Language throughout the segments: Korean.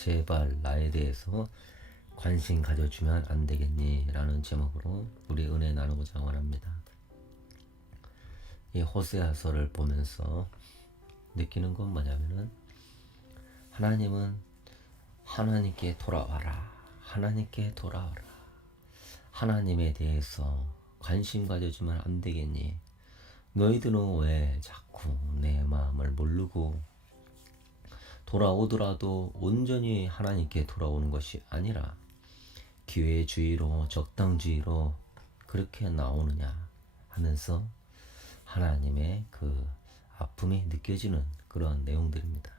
제발 나에 대해서 관심 가져주면 안 되겠니? 라는 제목으로 우리 은혜 나누고자 원합니다. 이 호세아서를 보면서 느끼는 건 뭐냐면은 하나님은 하나님께 돌아와라. 하나님께 돌아와라. 하나님에 대해서 관심 가져주면 안 되겠니? 너희들은 왜 자꾸 내 마음을 모르고 돌아오더라도 온전히 하나님께 돌아오는 것이 아니라 기회주의로 적당주의로 그렇게 나오느냐 하면서 하나님의 그 아픔이 느껴지는 그런 내용들입니다.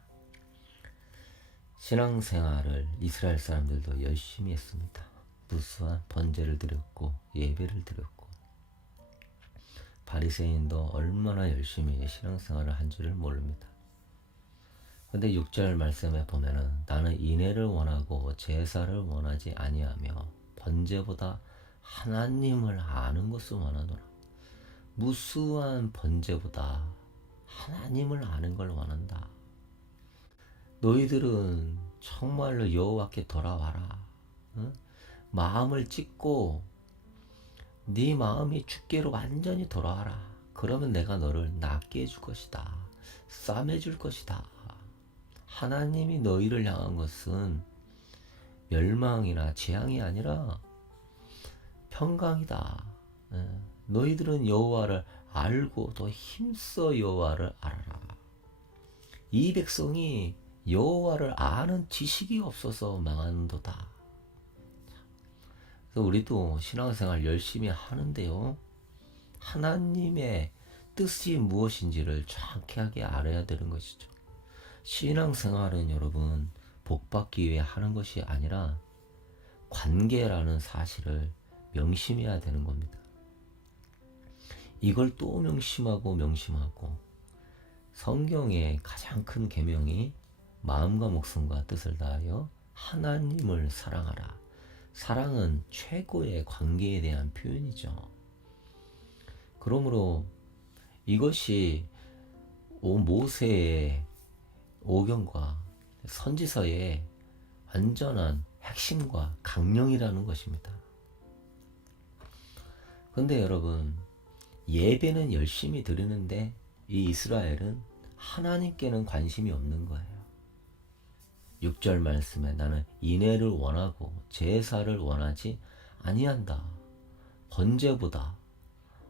신앙생활을 이스라엘 사람들도 열심히 했습니다. 무수한 번제를 드렸고 예배를 드렸고 바리새인도 얼마나 열심히 신앙생활을 한 줄을 모릅니다. 근데 6절 말씀에 보면은 나는 인애를 원하고 제사를 원하지 아니하며 번제보다 하나님을 아는 것을 원하노라. 무수한 번제보다 하나님을 아는 걸 원한다. 너희들은 정말로 여호와께 돌아와라. 응? 마음을 찢고 네 마음이 주께로 완전히 돌아와라. 그러면 내가 너를 낫게 해줄 것이다. 싸매줄 것이다. 하나님이 너희를 향한 것은 멸망이나 재앙이 아니라 평강이다. 너희들은 여호와를 알고 또 힘써 여호와를 알아라. 이 백성이 여호와를 아는 지식이 없어서 망하는도다. 그래서 우리도 신앙생활 열심히 하는데요. 하나님의 뜻이 무엇인지를 정확하게 알아야 되는 것이죠. 신앙생활은 여러분 복받기 위해 하는 것이 아니라 관계라는 사실을 명심해야 되는 겁니다. 이걸 또 명심하고 성경의 가장 큰 계명이 마음과 목숨과 뜻을 다하여 하나님을 사랑하라. 사랑은 최고의 관계에 대한 표현이죠. 그러므로 이것이 모세의 오경과 선지서의 완전한 핵심과 강령이라는 것입니다. 그런데 여러분, 예배는 열심히 드리는데 이 이스라엘은 하나님께는 관심이 없는 거예요. 6절 말씀에 나는 인애를 원하고 제사를 원하지 아니한다. 번제보다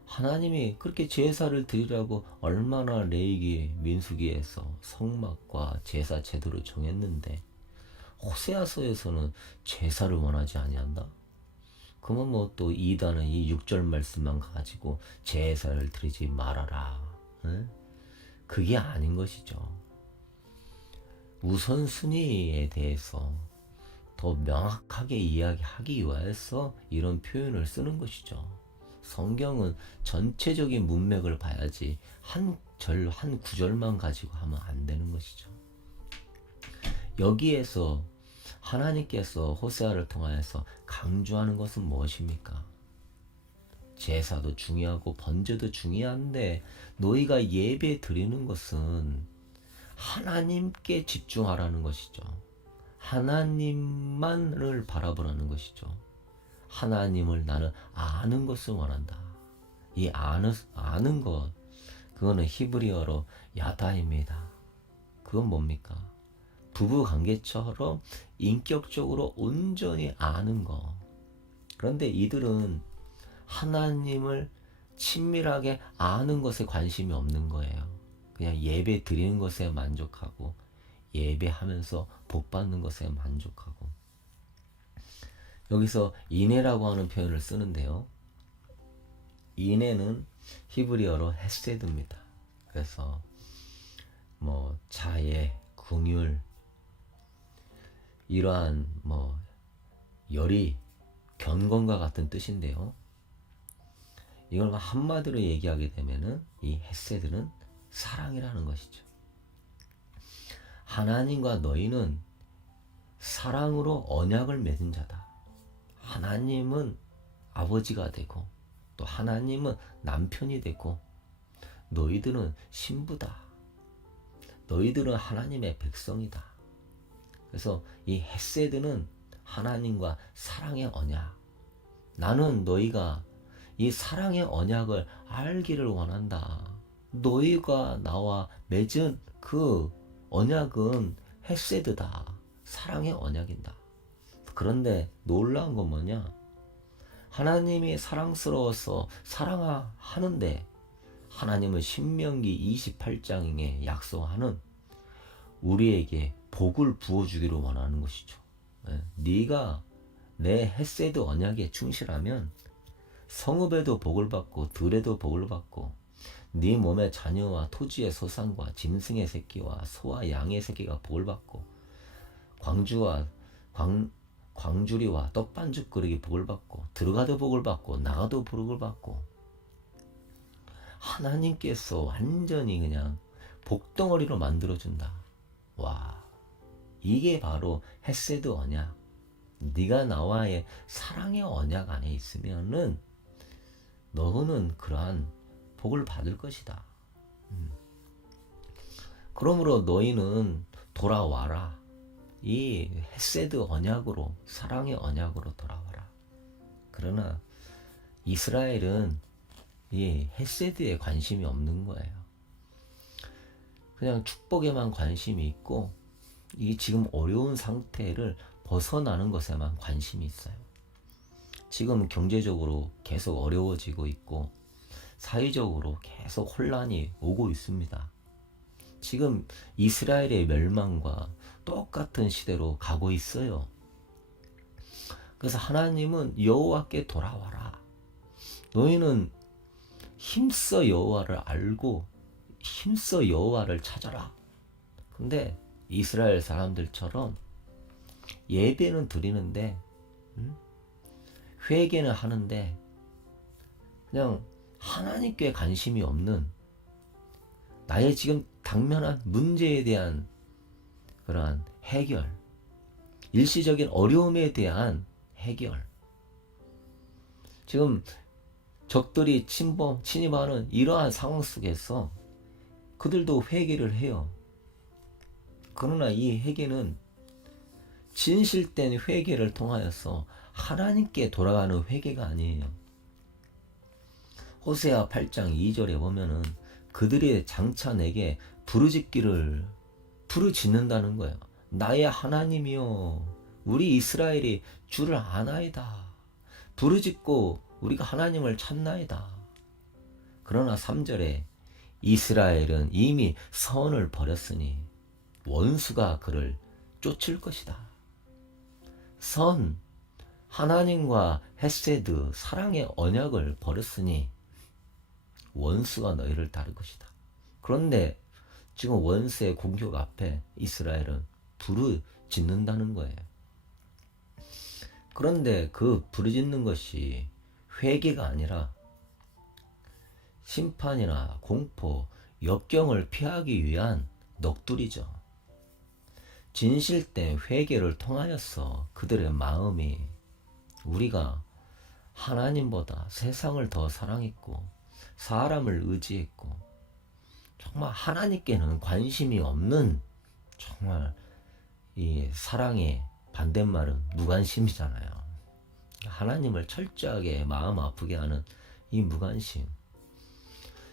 하나님이 그렇게 제사를 드리라고 얼마나 레위기 민수기에서 성막과 제사 제도를 정했는데 호세아서에서는 제사를 원하지 아니한다. 그러면 뭐 또 이단은 이 6절 말씀만 가지고 제사를 드리지 말아라. 응? 그게 아닌 것이죠. 우선순위에 대해서 더 명확하게 이야기하기 위해서 이런 표현을 쓰는 것이죠. 성경은 전체적인 문맥을 봐야지 한 구절만 가지고 하면 안 되는 것이죠. 여기에서 하나님께서 호세아를 통하여서 강조하는 것은 무엇입니까? 제사도 중요하고 번제도 중요한데 너희가 예배 드리는 것은 하나님께 집중하라는 것이죠. 하나님만을 바라보라는 것이죠. 하나님을 나는 아는 것을 원한다. 이 아는 것, 그거는 히브리어로 야다입니다. 그건 뭡니까? 부부 관계처럼 인격적으로 온전히 아는 것. 그런데 이들은 하나님을 친밀하게 아는 것에 관심이 없는 거예요. 그냥 예배 드리는 것에 만족하고 예배하면서 복 받는 것에 만족하고. 여기서 인애라고 하는 표현을 쓰는데요. 인애는 히브리어로 헤세드입니다. 그래서 뭐 자애, 긍휼 이러한 뭐 열의, 견건과 같은 뜻인데요. 이걸 한마디로 얘기하게 되면은 이 헤세드는 사랑이라는 것이죠. 하나님과 너희는 사랑으로 언약을 맺은 자다. 하나님은 아버지가 되고 또 하나님은 남편이 되고 너희들은 신부다. 너희들은 하나님의 백성이다. 그래서 이 헤세드는 하나님과 사랑의 언약. 나는 너희가 이 사랑의 언약을 알기를 원한다. 너희가 나와 맺은 그 언약은 헤세드다. 사랑의 언약이다. 그런데 놀라운 건 뭐냐? 하나님이 사랑스러워서 사랑하는데 하나님은 신명기 28장에 약속하는 우리에게 복을 부어주기를 원하는 것이죠. 네가 내 헤세드 언약에 충실하면 성읍에도 복을 받고 들에도 복을 받고 네 몸의 자녀와 토지의 소산과 짐승의 새끼와 소와 양의 새끼가 복을 받고 광주와 광주리와 떡반죽 그릇이 복을 받고 들어가도 복을 받고 나가도 복을 받고 하나님께서 완전히 그냥 복덩어리로 만들어준다. 와, 이게 바로 헤세드 언약. 네가 나와의 사랑의 언약 안에 있으면은 너는 그러한 복을 받을 것이다. 그러므로 너희는 돌아와라. 이 헤세드 언약으로, 사랑의 언약으로 돌아와라. 그러나 이스라엘은 이 헤세드에 관심이 없는 거예요. 그냥 축복에만 관심이 있고 이 지금 어려운 상태를 벗어나는 것에만 관심이 있어요. 지금 경제적으로 계속 어려워지고 있고 사회적으로 계속 혼란이 오고 있습니다. 지금 이스라엘의 멸망과 똑같은 시대로 가고 있어요. 그래서 하나님은 여호와께 돌아와라. 너희는 힘써 여호와를 알고 힘써 여호와를 찾아라. 근데 이스라엘 사람들처럼 예배는 드리는데 회개는 하는데 그냥 하나님께 관심이 없는 나의 지금 당면한 문제에 대한 그러한 해결, 일시적인 어려움에 대한 해결. 지금 적들이 침입하는 이러한 상황 속에서 그들도 회개를 해요. 그러나 이 회개는 진실된 회개를 통하여서 하나님께 돌아가는 회개가 아니에요. 호세아 8장 2절에 보면은 그들의 장차 내게 부르짖는다는 거예요. 나의 하나님이여, 우리 이스라엘이 주를 아나이다. 부르짖고 우리가 하나님을 찾나이다. 그러나 3절에 이스라엘은 이미 선을 버렸으니 원수가 그를 쫓을 것이다. 하나님과 헤세드, 사랑의 언약을 버렸으니 원수가 너희를 따를 것이다. 그런데 지금 원수의 공격 앞에 이스라엘은 부르짖는다는 거예요. 그런데 그 부르짖는 것이 회개가 아니라 심판이나 공포, 역경을 피하기 위한 넋두리죠. 진실된 회개를 통하여서 그들의 마음이 우리가 하나님보다 세상을 더 사랑했고 사람을 의지했고 정말 하나님께는 관심이 없는 정말 이 사랑의 반대말은 무관심이잖아요. 하나님을 철저하게 마음 아프게 하는 이 무관심.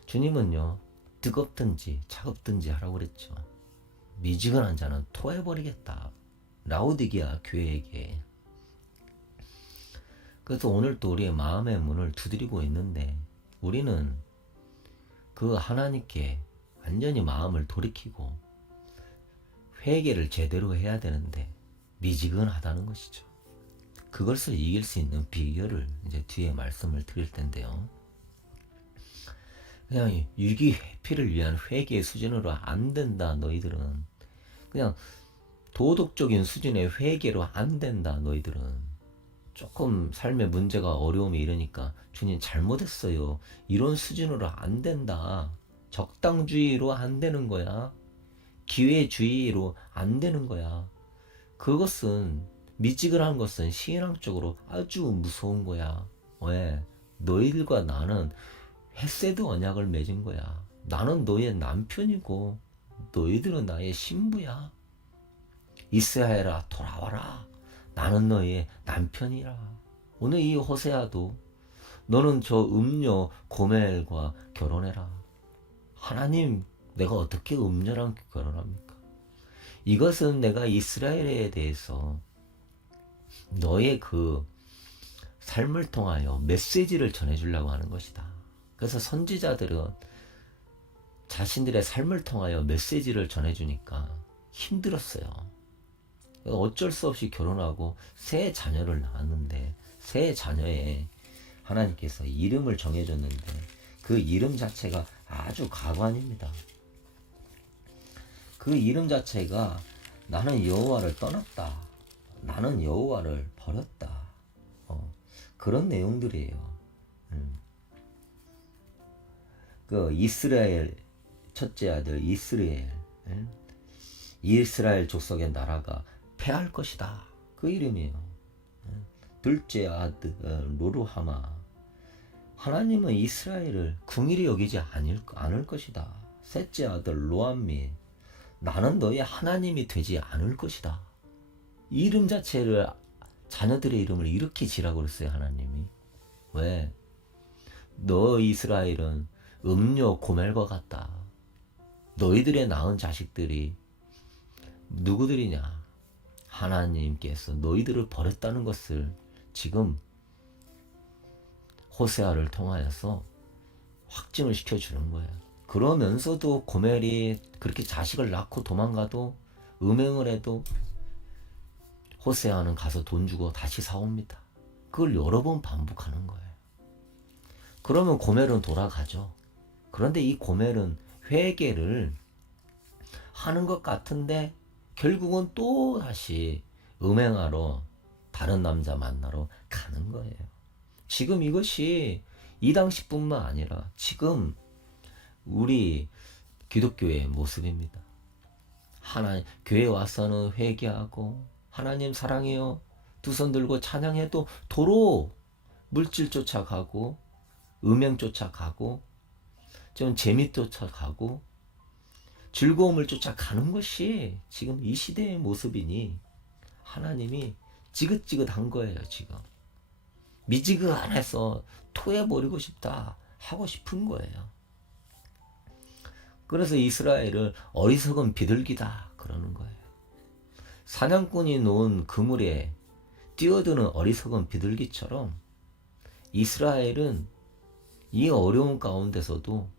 주님은요, 뜨겁든지 차갑든지 하라고 그랬죠. 미지근한 자는 토해버리겠다. 라오디게아 교회에게. 그래서 오늘 또 우리의 마음의 문을 두드리고 있는데 우리는 그 하나님께 완전히 마음을 돌이키고 회개를 제대로 해야 되는데 미지근하다는 것이죠. 그것을 이길 수 있는 비결을 이제 뒤에 말씀을 드릴 텐데요. 그냥 유기 회피를 위한 회개의 수준으로 안 된다. 너희들은 그냥 도덕적인 수준의 회개로 안 된다. 너희들은 조금 삶의 문제가 어려움이 이러니까 주님 잘못했어요. 이런 수준으로 안 된다. 적당주의로 안 되는 거야. 기회주의로 안 되는 거야. 그것은 미지근한 것은 신앙적으로 아주 무서운 거야. 왜? 너희들과 나는 헤세드 언약을 맺은 거야. 나는 너의 남편이고 너희들은 나의 신부야. 이스라엘아 돌아와라. 나는 너의 남편이라. 오늘 이 호세아도 너는 저 음녀 고멜과 결혼해라. 하나님, 내가 어떻게 음녀랑 결혼합니까? 이것은 내가 이스라엘에 대해서 너의 그 삶을 통하여 메시지를 전해주려고 하는 것이다. 그래서 선지자들은 자신들의 삶을 통하여 메시지를 전해주니까 힘들었어요. 어쩔 수 없이 결혼하고 새 자녀를 낳았는데, 새 자녀에 하나님께서 이름을 정해줬는데 그 이름 자체가 아주 가관입니다. 그 이름 자체가 나는 여호와를 떠났다, 나는 여호와를 버렸다, 그런 내용들이에요. 그 이스라엘 첫째 아들 이스라엘, 이스라엘 족속의 나라가 패할 것이다, 그 이름이에요. 둘째 아들 로루하마, 하나님은 이스라엘을 긍휼히 여기지 않을 것이다. 셋째 아들 로암미, 나는 너의 하나님이 되지 않을 것이다. 이름 자체를, 자녀들의 이름을 이렇게 지라고 그랬어요, 하나님이. 왜? 너 이스라엘은 음료 고멜과 같다. 너희들의 낳은 자식들이 누구들이냐? 하나님께서 너희들을 버렸다는 것을 지금 호세아를 통하여서 확증을 시켜주는 거예요. 그러면서도 고멜이 그렇게 자식을 낳고 도망가도, 음행을 해도 호세아는 가서 돈 주고 다시 사옵니다. 그걸 여러 번 반복하는 거예요. 그러면 고멜은 돌아가죠. 그런데 이 고멜은 회개를 하는 것 같은데 결국은 또 다시 음행하러 다른 남자 만나러 가는 거예요. 지금 이것이 이 당시뿐만 아니라 지금 우리 기독교의 모습입니다. 하나님 교회 와서는 회개하고 하나님 사랑해요 두 손 들고 찬양해도 도로 물질 쫓아가고 음행 쫓아가고 좀 재미 쫓아가고 즐거움을 쫓아가는 것이 지금 이 시대의 모습이니 하나님이 지긋지긋한 거예요. 지금 미지근해서 토해버리고 싶다 하고 싶은 거예요. 그래서 이스라엘을 어리석은 비둘기다 그러는 거예요. 사냥꾼이 놓은 그물에 뛰어드는 어리석은 비둘기처럼 이스라엘은 이 어려운 가운데서도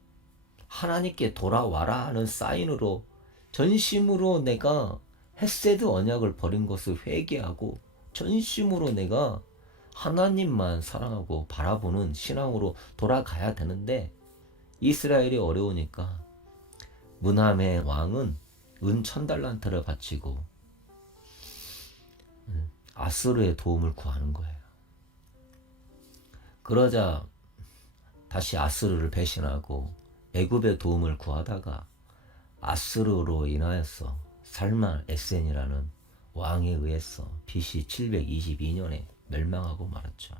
하나님께 돌아와라 하는 사인으로 전심으로 내가 헤세드 언약을 버린 것을 회개하고 전심으로 내가 하나님만 사랑하고 바라보는 신앙으로 돌아가야 되는데, 이스라엘이 어려우니까 문하메 왕은 은 1000달란트를 바치고 아수르의 도움을 구하는 거예요. 그러자 다시 아수르를 배신하고 애굽의 도움을 구하다가 아수르로 인하여서 살만 에센이라는 왕에 의해서 BC 722년에 멸망하고 말았죠.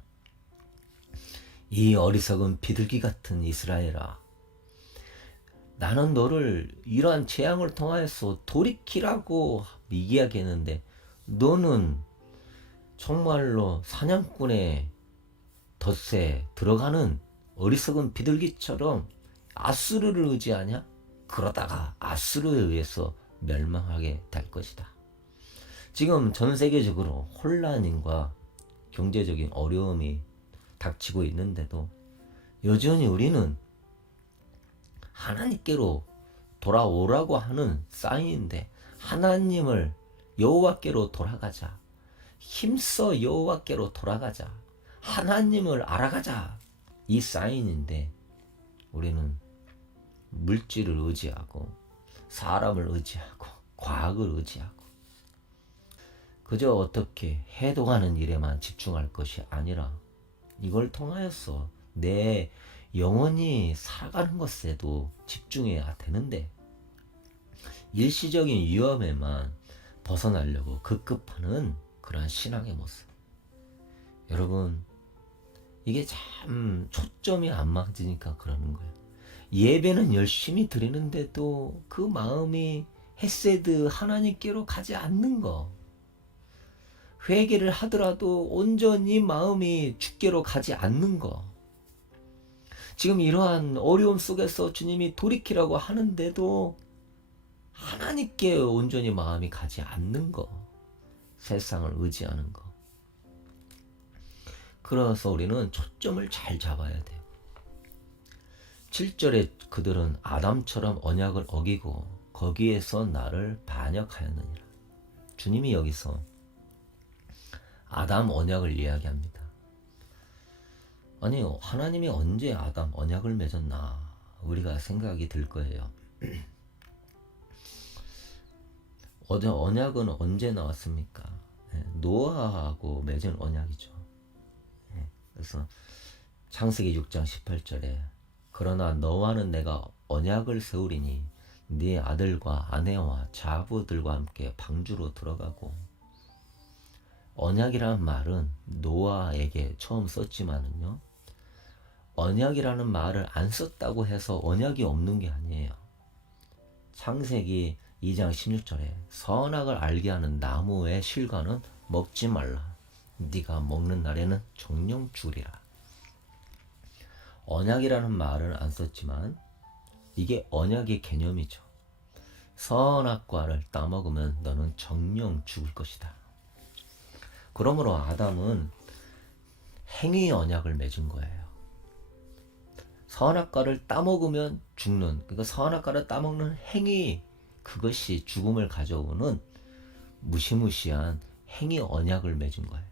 이 어리석은 비둘기 같은 이스라엘아, 나는 너를 이러한 재앙을 통하여서 돌이키라고 이야기했는데 너는 정말로 사냥꾼의 덫에 들어가는 어리석은 비둘기처럼 아수르를 의지하냐? 그러다가 아수르에 의해서 멸망하게 될 것이다. 지금 전 세계적으로 혼란과 경제적인 어려움이 닥치고 있는데도 여전히 우리는 하나님께로 돌아오라고 하는 사인인데, 하나님을 여호와께로 돌아가자, 힘써 여호와께로 돌아가자, 하나님을 알아가자, 이 사인인데 우리는 물질을 의지하고 사람을 의지하고 과학을 의지하고 그저 어떻게 해독하는 일에만 집중할 것이 아니라 이걸 통하여서 내 영혼이 살아가는 것에도 집중해야 되는데, 일시적인 위험에만 벗어나려고 급급하는 그러한 신앙의 모습. 여러분, 이게 참 초점이 안 맞으니까 그러는 거예요. 예배는 열심히 드리는데도 그 마음이 헤세드 하나님께로 가지 않는 거. 회개를 하더라도 온전히 마음이 주께로 가지 않는 거. 지금 이러한 어려움 속에서 주님이 돌이키라고 하는데도 하나님께 온전히 마음이 가지 않는 거. 세상을 의지하는 거. 그래서 우리는 초점을 잘 잡아야 돼요. 7절에 그들은 아담처럼 언약을 어기고 거기에서 나를 반역하였느니라. 주님이 여기서 아담 언약을 이야기합니다. 아니, 하나님이 언제 아담 언약을 맺었나 우리가 생각이 들 거예요. 언약은 언제 나왔습니까? 노아하고 맺은 언약이죠. 그래서 창세기 6장 18절에 그러나 너와는 내가 언약을 세우리니 네 아들과 아내와 자부들과 함께 방주로 들어가고. 언약이라는 말은 노아에게 처음 썼지만은요, 언약이라는 말을 안 썼다고 해서 언약이 없는 게 아니에요. 창세기 2장 16절에 선악을 알게 하는 나무의 실과는 먹지 말라. 네가 먹는 날에는 정령 죽으리라. 언약이라는 말을 안 썼지만 이게 언약의 개념이죠. 선악과를 따먹으면 너는 정령 죽을 것이다. 그러므로 아담은 행위 언약을 맺은 거예요. 선악과를 따먹으면 죽는, 그러니까 선악과를 따먹는 행위, 그것이 죽음을 가져오는 무시무시한 행위 언약을 맺은 거예요.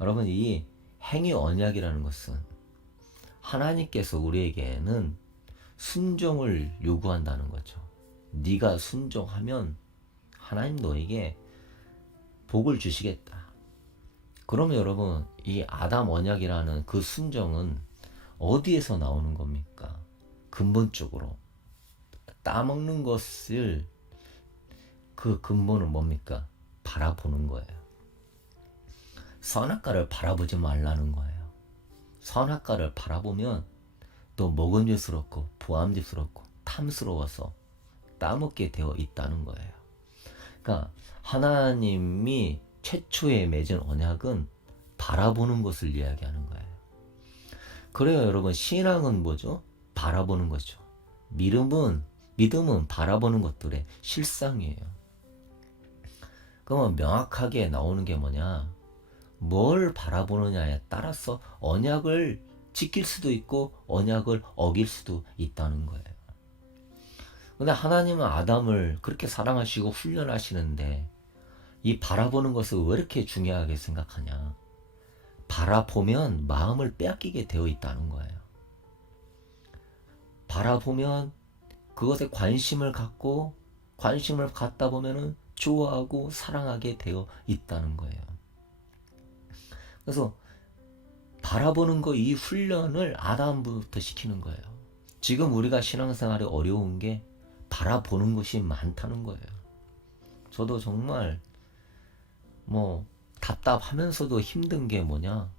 여러분, 이 행위 언약이라는 것은 하나님께서 우리에게는 순종을 요구한다는 거죠. 네가 순종하면 하나님 너에게 복을 주시겠다. 그러면 여러분, 이 아담 언약이라는 그 순종은 어디에서 나오는 겁니까? 근본적으로 따먹는 것을, 그 근본은 뭡니까? 바라보는 거예요. 선악과를 바라보지 말라는 거예요. 선악과를 바라보면 또 먹음직스럽고 보암직스럽고 탐스러워서 따먹게 되어 있다는 거예요. 그러니까 하나님이 최초에 맺은 언약은 바라보는 것을 이야기하는 거예요. 그래요, 여러분. 신앙은 뭐죠? 바라보는 거죠. 믿음은 바라보는 것들의 실상이에요. 그러면 명확하게 나오는 게 뭐냐? 뭘 바라보느냐에 따라서 언약을 지킬 수도 있고 언약을 어길 수도 있다는 거예요. 근데 하나님은 아담을 그렇게 사랑하시고 훈련하시는데 이 바라보는 것을 왜 이렇게 중요하게 생각하냐? 바라보면 마음을 빼앗기게 되어 있다는 거예요. 바라보면 그것에 관심을 갖고, 관심을 갖다 보면은 좋아하고 사랑하게 되어 있다는 거예요. 그래서 바라보는 거, 이 훈련을 아담부터 시키는 거예요. 지금 우리가 신앙생활이 어려운 게 바라보는 것이 많다는 거예요. 저도 정말 답답하면서도 힘든 게 뭐냐,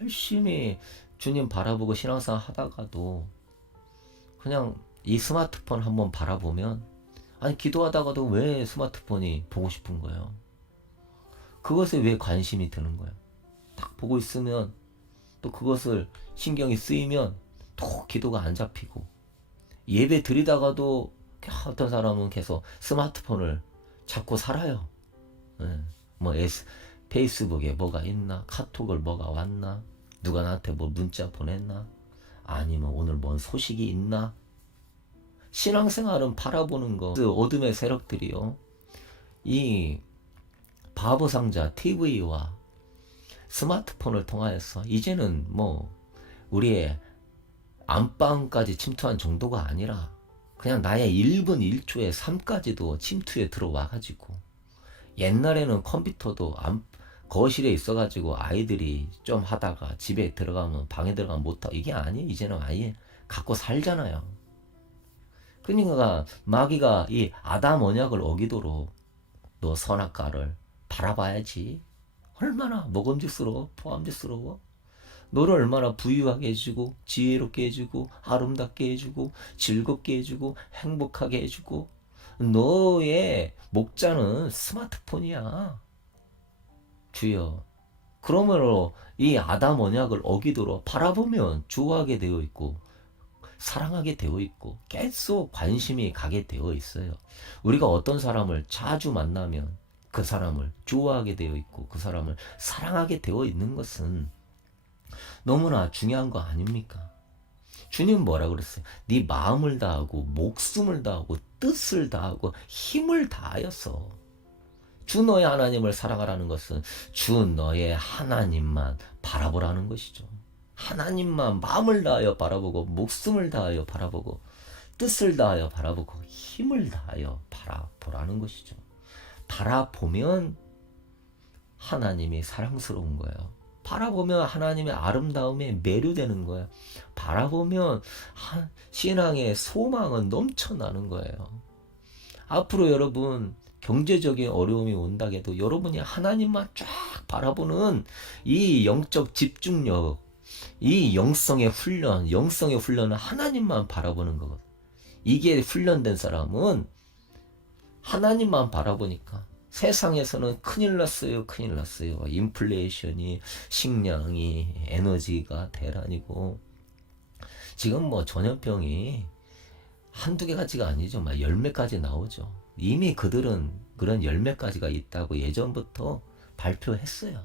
열심히 주님 바라보고 신앙생활 하다가도 그냥 이 스마트폰 한번 바라보면, 아니 기도하다가도 왜 스마트폰이 보고 싶은 거예요? 그것에 왜 관심이 드는 거예요? 딱 보고 있으면 또 그것을 신경이 쓰이면 또 기도가 안 잡히고, 예배 드리다가도 어떤 사람은 계속 스마트폰을 잡고 살아요. 페이스북에 뭐가 있나, 카톡을 뭐가 왔나, 누가 나한테 뭐 문자 보냈나, 아니면 오늘 뭔 소식이 있나. 신앙생활은 바라보는 거. 그 어둠의 세력들이요, 이 바보상자 TV와 스마트폰을 통하여서 이제는 우리의 안방까지 침투한 정도가 아니라 그냥 나의 1분 1초의 삶까지도 침투에 들어와가지고, 옛날에는 컴퓨터도 거실에 있어가지고 아이들이 좀 하다가 집에 들어가면, 방에 들어가면 못하고, 이게 아니에요. 이제는 아예 갖고 살잖아요. 그러니까 마귀가 이 아담 언약을 어기도록 너 선악과를 바라봐야지. 얼마나 먹음직스러워, 보암직스러워. 너를 얼마나 부유하게 해주고, 지혜롭게 해주고, 아름답게 해주고, 즐겁게 해주고, 행복하게 해주고, 너의 목자는 스마트폰이야. 주여. 그러므로 이 아담 언약을 어기도록 바라보면 좋아하게 되어 있고 사랑하게 되어 있고 계속 관심이 가게 되어 있어요. 우리가 어떤 사람을 자주 만나면 그 사람을 좋아하게 되어 있고 그 사람을 사랑하게 되어 있는 것은 너무나 중요한 거 아닙니까? 주님 뭐라 그랬어요? 네 마음을 다하고 목숨을 다하고 뜻을 다하고 힘을 다하여서 주 너의 하나님을 사랑하라는 것은 주 너의 하나님만 바라보라는 것이죠. 하나님만 마음을 다하여 바라보고 목숨을 다하여 바라보고 뜻을 다하여 바라보고 힘을 다하여 바라보라는 것이죠. 바라보면 하나님이 사랑스러운 거예요. 바라보면 하나님의 아름다움에 매료되는 거예요. 바라보면 신앙의 소망은 넘쳐나는 거예요. 앞으로 여러분 경제적인 어려움이 온다 해도 여러분이 하나님만 쫙 바라보는 이 영적 집중력, 이 영성의 훈련은 하나님만 바라보는 거거든. 이게 훈련된 사람은 하나님만 바라보니까 세상에서는 큰일 났어요. 인플레이션이, 식량이, 에너지가 대란이고 지금 뭐 전염병이 한두 개 가지가 아니죠. 막 열몇 가지 나오죠. 이미 그들은 그런 열몇 가지가 있다고 예전부터 발표했어요.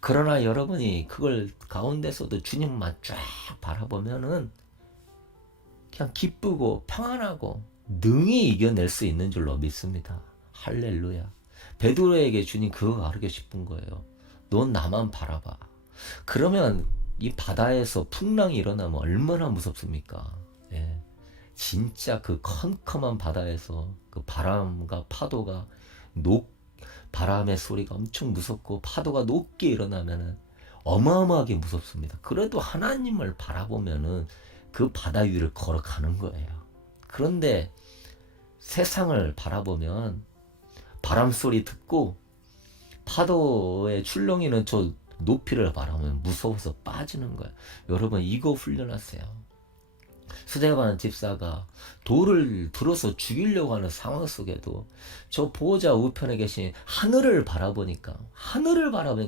그러나 여러분이 그걸 가운데서도 주님만 쫙 바라보면은 그냥 기쁘고 평안하고 능히 이겨낼 수 있는 줄로 믿습니다. 할렐루야. 베드로에게 주님 그거 가르쳐 싶은 거예요. 넌 나만 바라봐. 그러면 이 바다에서 풍랑이 일어나면 얼마나 무섭습니까? 예. 진짜 그 컴컴한 바다에서 그 바람과 파도가 바람의 소리가 엄청 무섭고 파도가 높게 일어나면은 어마어마하게 무섭습니다. 그래도 하나님을 바라보면은 그 바다 위를 걸어가는 거예요. 그런데 세상을 바라보면 바람 소리 듣고 파도의 출렁이는 저 높이를 바라보면 무서워서 빠지는 거예요. 여러분 이거 훈련하세요. 스데반 집사가 돌을 들어서 죽이려고 하는 상황 속에도 저 보호자 우편에 계신 하늘을 바라보니까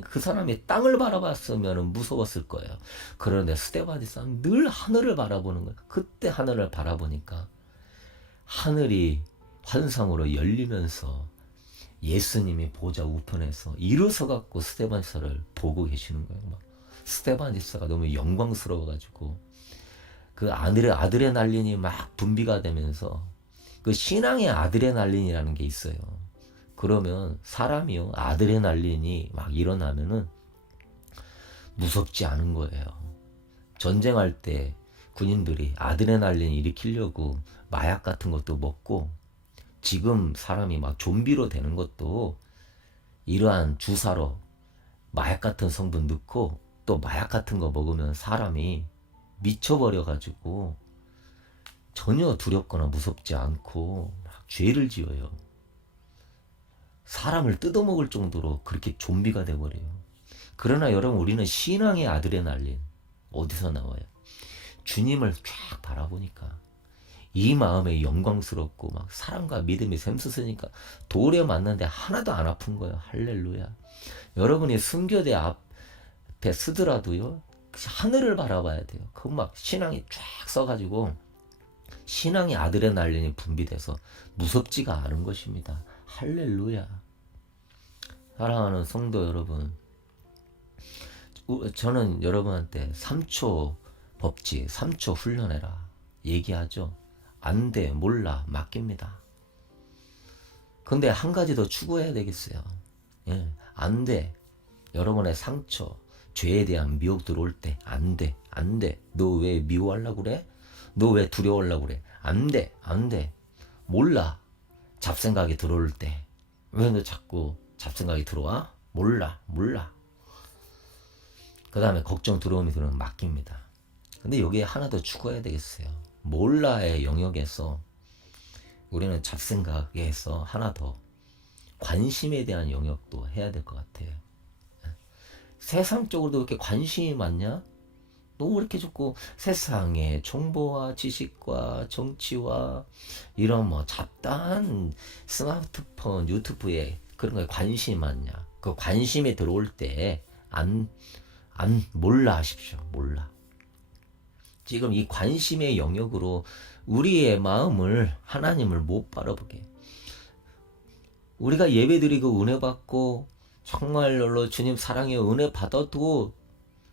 그 사람이 땅을 바라봤으면 무서웠을 거예요. 그런데 스데반 집사는 늘 하늘을 바라보는 거예요. 그때 하늘을 바라보니까 하늘이 환상으로 열리면서 예수님이 보호자 우편에서 일어서 갖고 스데반 집사를 보고 계시는 거예요. 막 스데반 집사가 너무 영광스러워가지고 그 아드레날린이 막 분비가 되면서 그 신앙의 아드레날린이라는 게 있어요. 그러면 사람이요 아드레날린이 막 일어나면은 무섭지 않은 거예요. 전쟁할 때 군인들이 아드레날린 일으키려고 마약 같은 것도 먹고 지금 사람이 막 좀비로 되는 것도 이러한 주사로 마약 같은 성분 넣고 또 마약 같은 거 먹으면 사람이 미쳐버려가지고 전혀 두렵거나 무섭지 않고 막 죄를 지어요. 사람을 뜯어먹을 정도로 그렇게 좀비가 돼버려요. 그러나 여러분 우리는 신앙의 아드레날린 어디서 나와요? 주님을 쫙 바라보니까 이 마음에 영광스럽고 막 사랑과 믿음이 샘솟으니까 돌에 맞는데 하나도 안 아픈 거예요. 할렐루야. 여러분이 순교대 앞에 쓰더라도요 하늘을 바라봐야 돼요. 그 막 신앙이 쫙 써가지고 신앙의 아드레날린이 분비돼서 무섭지가 않은 것입니다. 할렐루야. 사랑하는 성도 여러분, 저는 여러분한테 3초 법칙, 3초 훈련해라 얘기하죠. 안 돼, 몰라, 맡깁니다. 근데 한 가지 더 추구해야 되겠어요. 예, 안 돼. 여러분의 상처, 죄에 대한 미혹 들어올 때 안 돼, 안 돼. 너 왜 미워하려고 그래? 너 왜 두려워하려고 그래? 안 돼, 안 돼. 몰라. 잡생각이 들어올 때 왜 너 자꾸 잡생각이 들어와? 몰라. 그 다음에 걱정 두려움이 들어오면 맡깁니다. 근데 여기에 하나 더 추가해야 되겠어요. 몰라의 영역에서 우리는 잡생각에서 하나 더 관심에 대한 영역도 해야 될 것 같아요. 세상적으로도 그렇게 관심이 많냐? 또 이렇게 자꾸 세상의 정보와 지식과 정치와 이런 뭐 잡다한 스마트폰, 유튜브에 그런 거에 관심이 많냐. 그 관심이 들어올 때 몰라 하십시오. 몰라. 지금 이 관심의 영역으로 우리의 마음을 하나님을 못 바라보게. 우리가 예배드리고 은혜 받고 정말로 주님 사랑의 은혜 받아도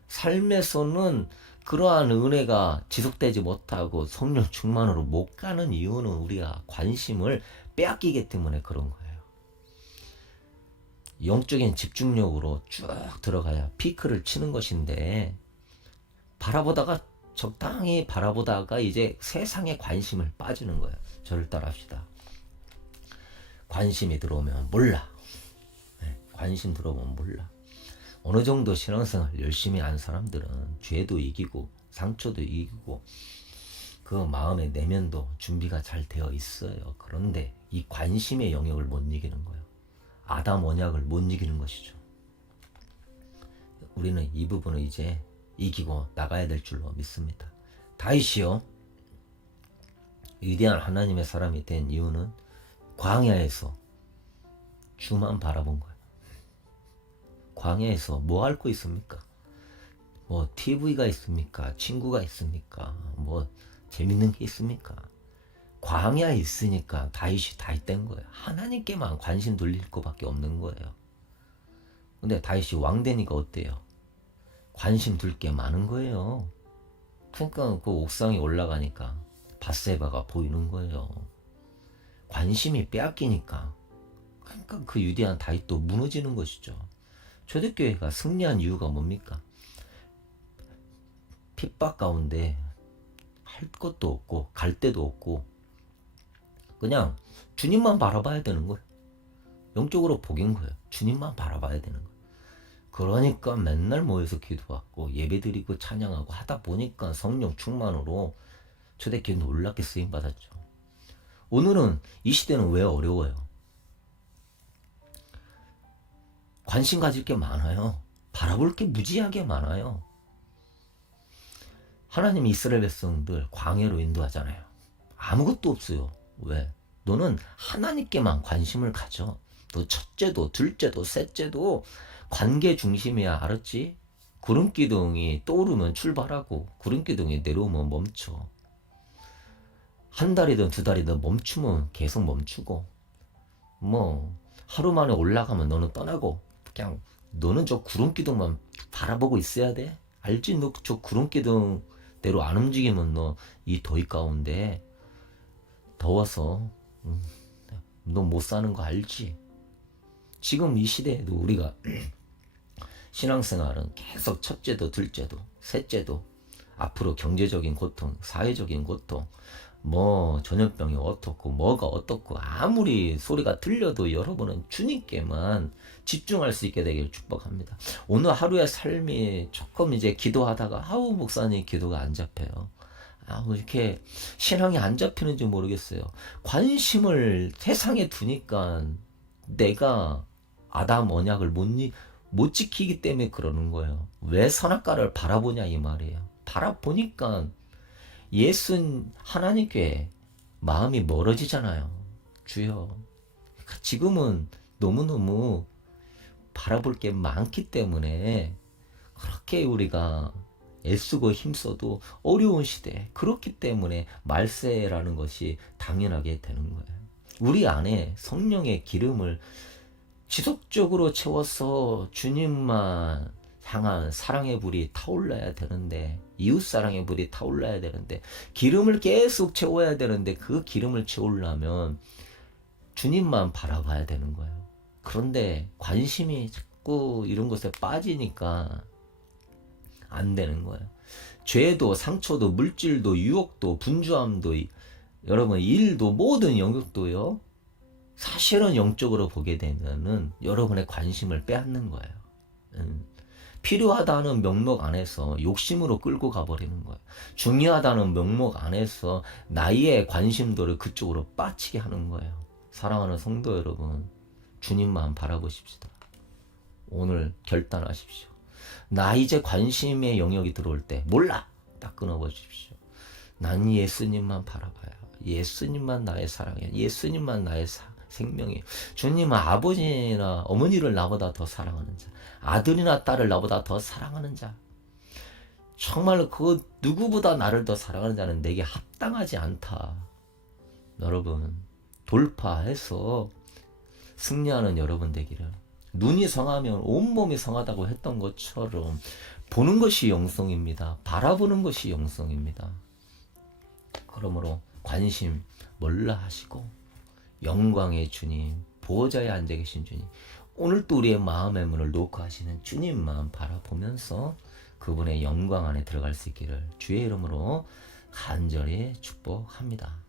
삶에서는 그러한 은혜가 지속되지 못하고 성령 충만으로 못 가는 이유는 우리가 관심을 빼앗기기 때문에 그런 거예요. 영적인 집중력으로 쭉 들어가야 피크를 치는 것인데 바라보다가 적당히 바라보다가 이제 세상에 관심을 빠지는 거예요. 저를 따라합시다. 관심이 들어오면 몰라. 관심 들어오면 몰라. 어느 정도 신앙생활 열심히 한 사람들은 죄도 이기고 상처도 이기고 그 마음의 내면도 준비가 잘 되어 있어요. 그런데 이 관심의 영역을 못 이기는 거예요. 아담 언약을 못 이기는 것이죠. 우리는 이 부분을 이제 이기고 나가야 될 줄로 믿습니다. 다윗이요, 위대한 하나님의 사람이 된 이유는 광야에서 주만 바라본 거예요. 광야에서 뭐 할 거 있습니까? 뭐 TV가 있습니까? 친구가 있습니까? 뭐 재밌는 게 있습니까? 광야에 있으니까 다윗이 다윗 된 거예요. 하나님께만 관심 돌릴 거밖에 없는 거예요. 근데 다윗이 왕 되니까 어때요? 관심 둘 게 많은 거예요. 그러니까 그 옥상에 올라가니까 밧세바가 보이는 거예요. 관심이 빼앗기니까. 그러니까 그 위대한 다윗도 무너지는 것이죠. 초대교회가 승리한 이유가 뭡니까? 핍박 가운데 할 것도 없고 갈 데도 없고 그냥 주님만 바라봐야 되는 거예요. 영적으로 복인 거예요. 주님만 바라봐야 되는 거예요. 그러니까 맨날 모여서 기도하고 예배드리고 찬양하고 하다 보니까 성령 충만으로 초대교회 놀랍게 쓰임받았죠. 오늘은 이 시대는 왜 어려워요? 관심 가질 게 많아요. 바라볼 게 무지하게 많아요. 하나님 이스라엘 백성들 광야로 인도하잖아요. 아무것도 없어요. 왜? 너는 하나님께만 관심을 가져. 너 첫째도 둘째도 셋째도 관계 중심이야. 알았지? 구름기둥이 떠오르면 출발하고 구름기둥이 내려오면 멈춰. 한 달이든 두 달이든 멈추면 계속 멈추고 뭐 하루 만에 올라가면 너는 떠나고 그냥 너는 저 구름기둥만 바라보고 있어야 돼. 알지? 너 저 구름기둥대로 안 움직이면 너 이 더위 가운데 더워서 너 못 사는 거 알지? 지금 이 시대에도 우리가 신앙생활은 계속 첫째도 둘째도 셋째도 앞으로 경제적인 고통, 사회적인 고통, 뭐 전염병이 어떻고 뭐가 어떻고 아무리 소리가 들려도 여러분은 주님께만 집중할 수 있게 되길 축복합니다. 오늘 하루의 삶이 조금 이제 기도하다가 아우 목사님 기도가 안 잡혀요. 왜 이렇게 신앙이 안 잡히는지 모르겠어요. 관심을 세상에 두니까 내가 아담 언약을 못 지키기 때문에 그러는 거예요. 왜 선악과를 바라보냐 이 말이에요. 바라보니까 예수 하나님께 마음이 멀어지잖아요. 주여, 지금은 너무너무 바라볼 게 많기 때문에 그렇게 우리가 애쓰고 힘써도 어려운 시대, 그렇기 때문에 말세라는 것이 당연하게 되는 거예요. 우리 안에 성령의 기름을 지속적으로 채워서 주님만 향한 사랑의 불이 타올라야 되는데, 이웃사랑의 불이 타올라야 되는데, 기름을 계속 채워야 되는데, 그 기름을 채우려면 주님만 바라봐야 되는 거예요. 그런데 관심이 자꾸 이런 것에 빠지니까 안 되는 거예요. 죄도 상처도 물질도 유혹도 분주함도 여러분 일도 모든 영역도요, 사실은 영적으로 보게 되면은 여러분의 관심을 빼앗는 거예요. 필요하다는 명목 안에서 욕심으로 끌고 가버리는 거예요. 중요하다는 명목 안에서 나의 관심도를 그쪽으로 빠치게 하는 거예요. 사랑하는 성도 여러분, 주님만 바라보십시다. 오늘 결단하십시오. 나 이제 관심의 영역이 들어올 때 몰라 딱 끊어버리십시오. 난 예수님만 바라봐요. 예수님만 나의 사랑이에요. 예수님만 나의 생명이에요. 주님은 아버지나 어머니를 나보다 더 사랑하는 자, 아들이나 딸을 나보다 더 사랑하는 자, 정말 그 누구보다 나를 더 사랑하는 자는 내게 합당하지 않다. 여러분, 돌파해서 승리하는 여러분 되기를. 눈이 성하면 온몸이 성하다고 했던 것처럼 보는 것이 영성입니다. 바라보는 것이 영성입니다. 그러므로 관심 몰라 하시고 영광의 주님, 보호자에 앉아 계신 주님, 오늘 또 우리의 마음의 문을 놓고 하시는 주님만 바라보면서 그분의 영광 안에 들어갈 수 있기를 주의 이름으로 간절히 축복합니다.